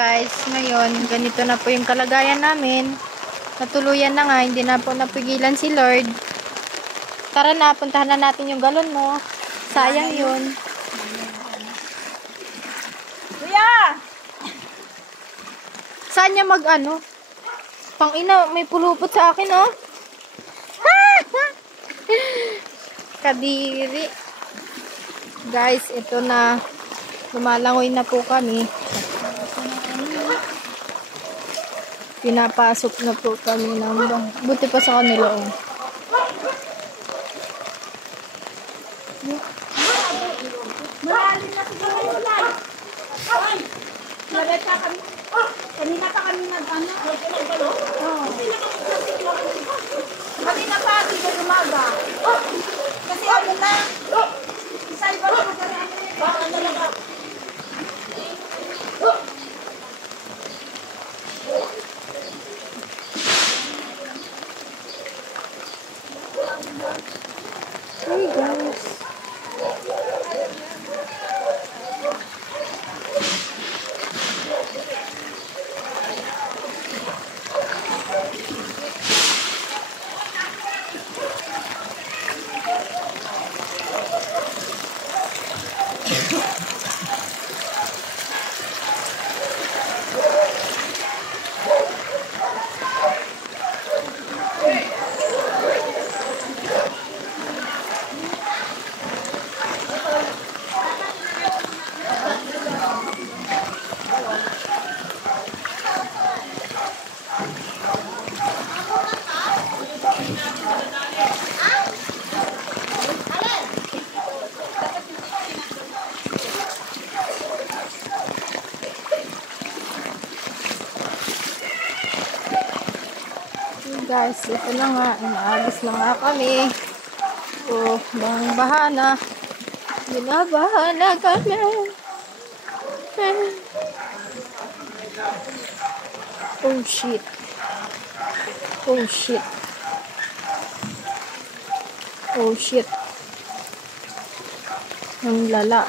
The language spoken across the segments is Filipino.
guys, ngayon, ganito na po yung kalagayan namin. Natuluyan na nga, hindi na po napigilan si Lord. Tara na, puntahan na natin yung galon mo. Sayang yun. Kuya! Saan niya mag-ano? Pang-ina, may pulupot sa akin, oh. Kadiri. Guys, ito na. Lumalangoy na po kami. Pinapasok na po kami ng buti pa sa kanila, oh. Malalim na siguro yung ulan. Ay! Nagata kami. Kanina pa kami nag-ano. Kanina pa dito umaga. Kasi ano na. Sa iba na mag-arami. Baka talaga. Hey guys. Guys, ito na nga, inaalis na nga kami. Oh, bahana. Binabahana kami. Oh shit. Oh shit. Oh shit. Ang lala.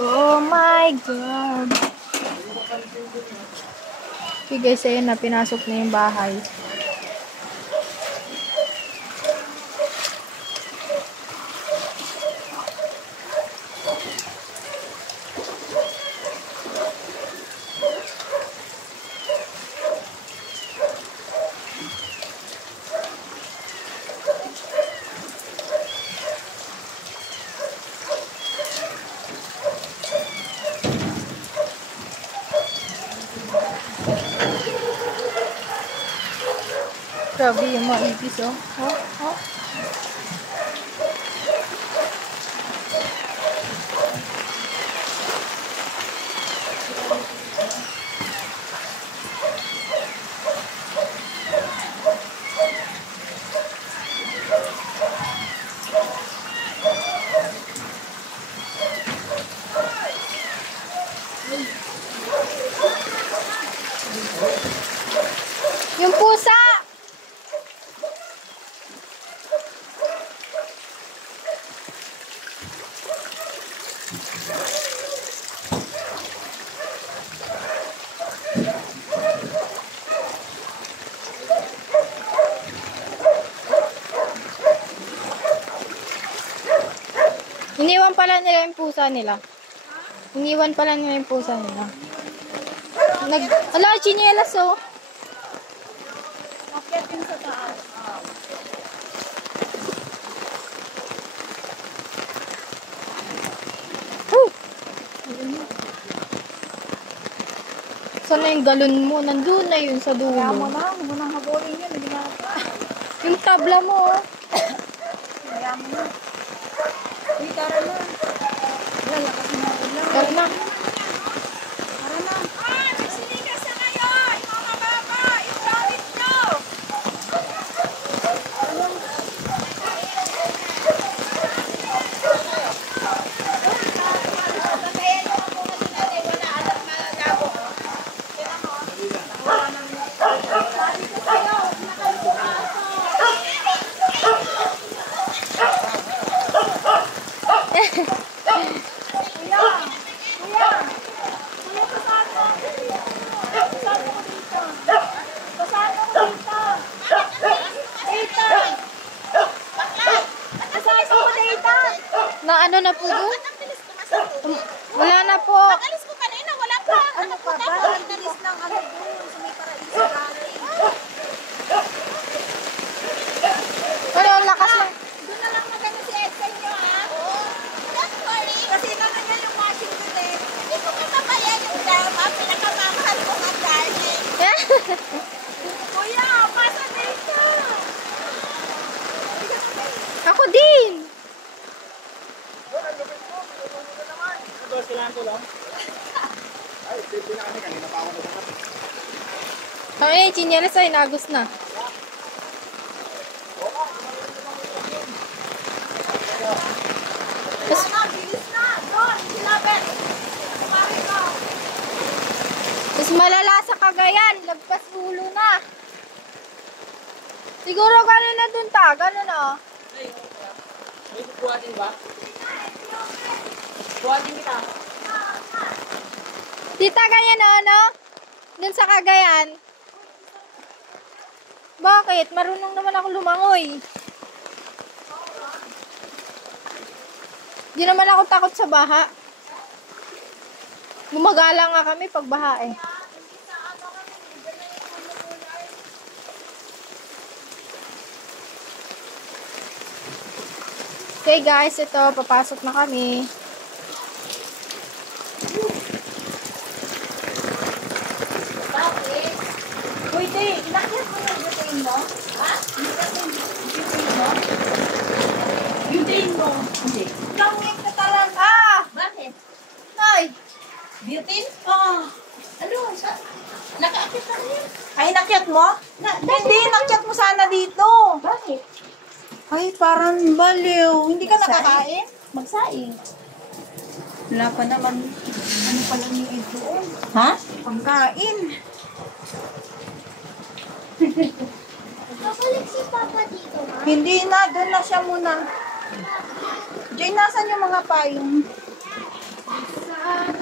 Oh my God. Okay guys, ayun na, pinasok na yung bahay. Grabe yung mga ipis, oh. Oh, oh. Yung pusa! Iniwan pala nila yung pusa nila. Iniwan pala nila yung pusa nila. Ala, chinelas, oh. Akyat yung sa taas. Whew! Saan na yung galon mo? Nandun na yun sa dulo. Kaya mo na, huwag mo nang habulin yun. Hindi na pa. Yung tabla mo, oh. Kaya mo na. Uy, tara na. Wala, lakas na ulan. Tara na. Tara na. Nagsilikas na ngayon! Mga baba! Yung gamit nyo! Kuya! Kuya! Kuya, pasahan mo ako dito. Pasahan mo ko dito. Pasahan mo ko dito. Dito! Pasahan mo ko dito. Na ano na po doon? Wala na po. Alis ko kanina, wala pa. Ano pa ba? Ang bilis ng ano doon sa may paraiso galing. Ano, ang lakas lang. Doon na lang magano si Edson nyo, ha? Don't worry. Kasi naman niya yung watching ko din. Hindi ko mapapayan yung dama. Pinakamamahal ko nga darling. Kuya, pasa dito! Ako din. Ang eh, chinelas ay nagos na. Bilis na, bilis na! Doon, silapit! Kumari ko! Mas malala sa Cagayan, lagpas ulo na. Siguro gano'n na dun ta, gano'n oh. May buhatin ba? Buhatin kita. Tita, ganyan oh, no? Dun sa Cagayan. Bakit? Marunong naman ako lumangoy. Di naman ako takot sa baha. Gumagala nga kami pag baha eh. Okay guys, ito, papasok na kami. Bakit? Uy, di, inakyat mo yung butane mo? Ha? Inakyat mo yung butane mo? Butane mo? Hindi. Kamit ka talaga! Bakit? Ay! Butane? Ah! Ano? Naka-akit ka rin. Ay, inakyat mo? Hindi, inakyat mo sana dito. Bakit? Ay, parang baliw. Hindi ka nakakain? Magsaing. Wala pa naman. Ano pa lang yung doon? Ha? Pangkain. Babalik si Papa dito, ha? Hindi na, doon na siya muna. Jay, nasan yung mga payong? Sa